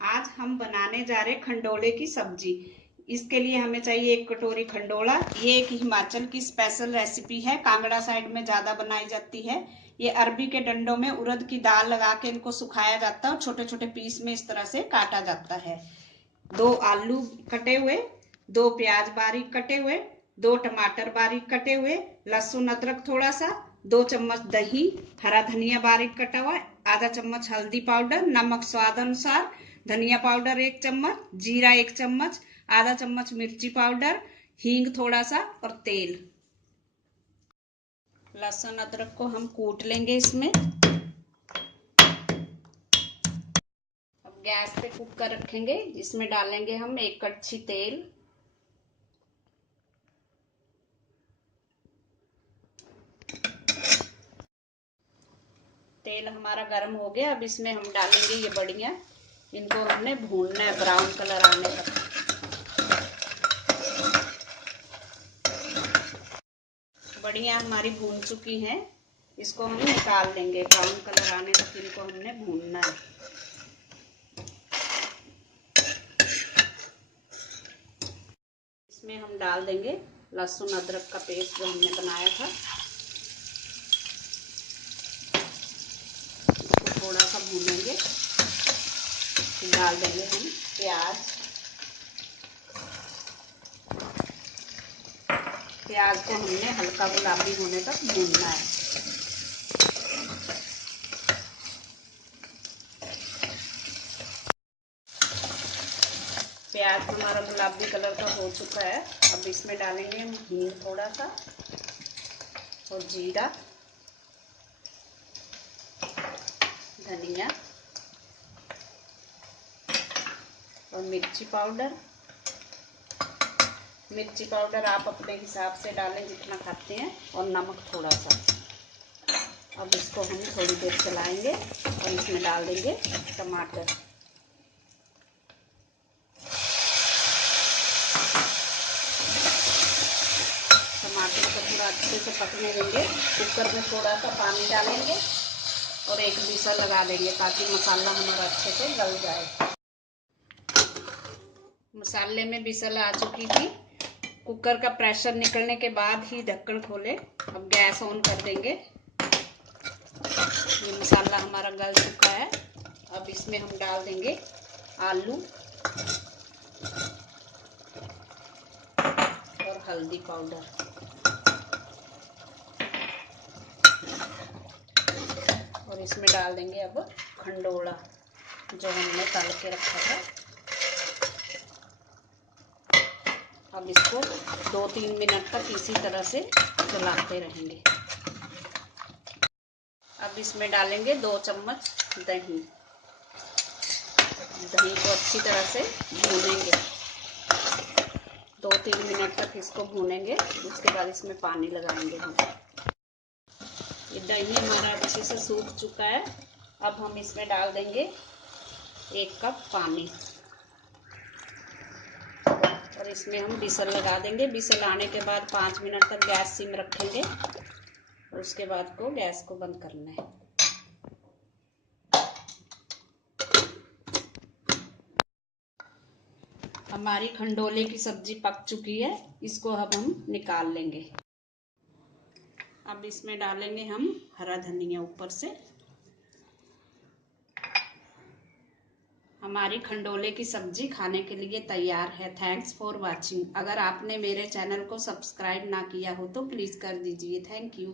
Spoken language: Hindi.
आज हम बनाने जा रहे खंडोले की सब्जी। इसके लिए हमें चाहिए 1 कटोरी खंडोला। ये एक हिमाचल की स्पेशल रेसिपी है, कांगड़ा साइड में ज्यादा बनाई जाती है। ये अरबी के डंडों में उड़द की दाल लगा के इनको सुखाया जाता है और छोटे छोटे पीस में इस तरह से काटा जाता है। 2 आलू कटे हुए, 2 प्याज बारीक कटे हुए, 2 टमाटर बारीक कटे हुए, लहसुन अदरक थोड़ा सा, 2 चम्मच दही, हरा धनिया बारीक कटा हुआ, आधा चम्मच हल्दी पाउडर, नमक स्वाद अनुसार, धनिया पाउडर 1 चम्मच, जीरा 1 चम्मच, आधा चम्मच मिर्ची पाउडर, हींग थोड़ा सा और तेल। लहसुन अदरक को हम कूट लेंगे इसमें। अब गैस पे कुकर रखेंगे, इसमें डालेंगे हम 1 कड़छी तेल। तेल हमारा गर्म हो गया। अब इसमें हम डालेंगे ये बड़ियाँ। इनको हमने भूनना है ब्राउन कलर आने तक। बड़ियाँ हमारी भून चुकी हैं, इसको हम निकाल लेंगे। ब्राउन कलर आने तक इनको हमने भूनना है। इसमें हम डाल देंगे लहसुन अदरक का पेस्ट जो हमने बनाया था। इसको थोड़ा सा भूनेंगे। डाल देंगे हम प्याज को हमने हल्का गुलाबी होने तक भूनना है। प्याज हमारा गुलाबी कलर का हो चुका है। अब इसमें डालेंगे हम हींग थोड़ा सा और जीरा, धनिया और मिर्ची पाउडर। मिर्ची पाउडर आप अपने हिसाब से डालें जितना खाते हैं, और नमक थोड़ा सा। अब इसको हम थोड़ी देर चलाएंगे और इसमें डाल देंगे टमाटर। टमाटर को थोड़ा अच्छे से पकने देंगे। कुकर में थोड़ा सा पानी डालेंगे और 1 विसल लगा देंगे ताकि मसाला हमारा अच्छे से गल जाए। मसाले में विसल आ चुकी थी। कुकर का प्रेशर निकलने के बाद ही ढक्कन खोले। अब गैस ऑन कर देंगे। ये मसाला हमारा गल चुका है। अब इसमें हम डाल देंगे आलू और हल्दी पाउडर। और इसमें डाल देंगे अब खंडोला जो हमने तल के रखा था। अब इसको 2-3 मिनट तक इसी तरह से चलाते रहेंगे। अब इसमें डालेंगे 2 चम्मच दही। दही को अच्छी तरह से भूनेंगे। 2-3 मिनट तक इसको भूनेंगे। उसके बाद इसमें पानी लगाएंगे हम। ये दही हमारा अच्छे से सूख चुका है। अब हम इसमें डाल देंगे 1 कप पानी और इसमें हम विसल लगा देंगे। विसल आने के बाद 5 मिनट तक गैस सिम रखेंगे और उसके बाद को गैस को बंद करना है। हमारी खंडोले की सब्जी पक चुकी है। इसको अब हम निकाल लेंगे। अब इसमें डालेंगे हम हरा धनिया ऊपर से। हमारी खंडोले की सब्जी खाने के लिए तैयार है। Thanks for watching. अगर आपने मेरे चैनल को सब्सक्राइब ना किया हो तो प्लीज कर दीजिए। Thank you.